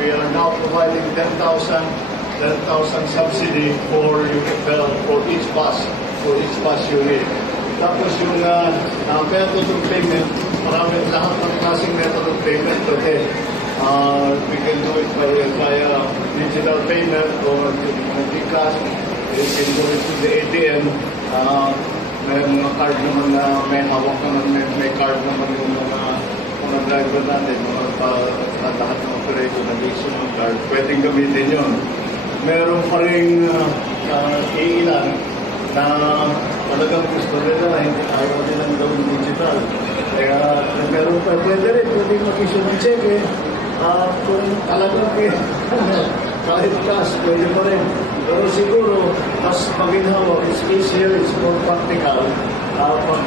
we are now providing 10,000 subsidy for each bus unit. Tapos yung method of payment, lahat ng klaseng method of payment pwede. We can do it via digital payment or GCash. We can do it to the ATM. May mga card naman na may hawak naman, may card naman yung mga driver natin, lahat ng operator na gusto ng card, pwedeng gamitin yun. Meron pa rin iilan na talagang gusto nila, ayaw nilang gawin digital. Kaya meron pa, pwede mag-issue ng cheque. Kung talagang kahit cash, pwede pa rin. Pero siguro, mas maginhawa, it's easier, it's more practical. Pag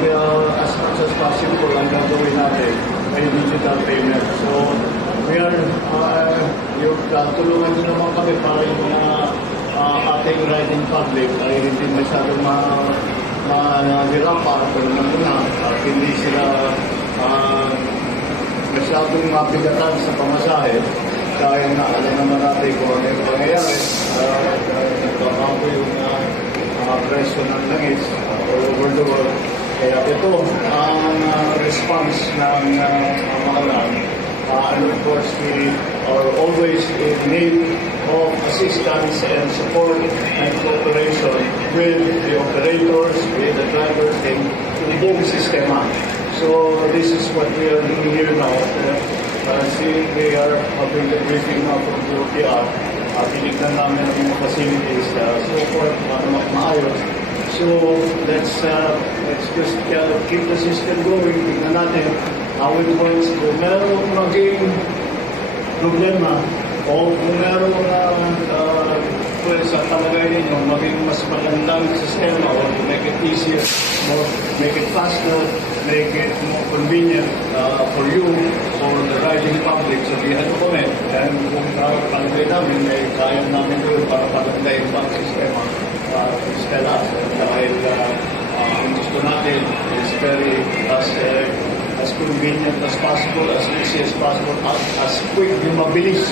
as much as possible, ang gagawin natin ay digital payment. So, we are, tulungan nyo naman kami para yung mga ating riding public ay hindi masyadong mahirapan pero muna at hindi sila masyadong mabigatan sa pamasahe dahil alam naman natin kung ano yung pangyayari. Nagpapako yung presyo ng langis all over the world. Kaya ito ang response ng mga and of course, we are always in need of assistance and support and cooperation with the operators, with the drivers, and the buong sistema. So this is what we are doing here now. Seeing we are having the briefing now from the OTR, tinignan namin ang mga facilities, so forth, maayos. So let's just keep the system going. Tignan natin how it works. Kung merong maging problema o kung merong sa talagay ninyo, maging mas magandang sistema or make it easier, make it faster, make it more convenient for you, for the riding public. So di ano kami. And kung palagay namin, may kaya namin doon para palandayin pa ang sistema. Tell us. Dahil ang gusto natin is very as convenient as possible, as easy as possible, as quick, yung mabilis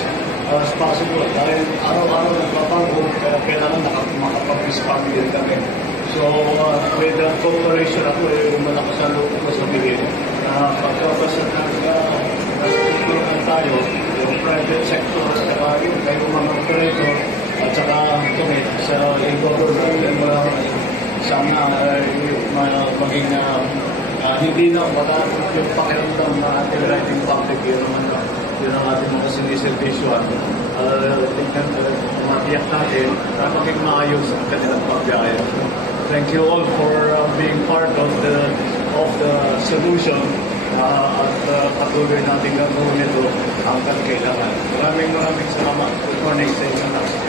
as possible. Dahil araw-araw nagpapago, kaya kailangan makapag-respond din kami. So, with the cooperation ako, yung malakas ang loob ko sabihin, na pagkabasa ng tayo, yung private sector, at saka yung kayo mga operator, at saka kami sa government, sana maging hindi na matakot yung pakiramdam na ating riding public, yun ang ating mga siniservisyoan. Tingnan, matiyak natin na maging maayos ang kanilang pagbiyahe. Thank you all for being part of the solution at patuloy natin gagawin ito hanggang kailangan. Maraming salamat. Good morning sa inyo.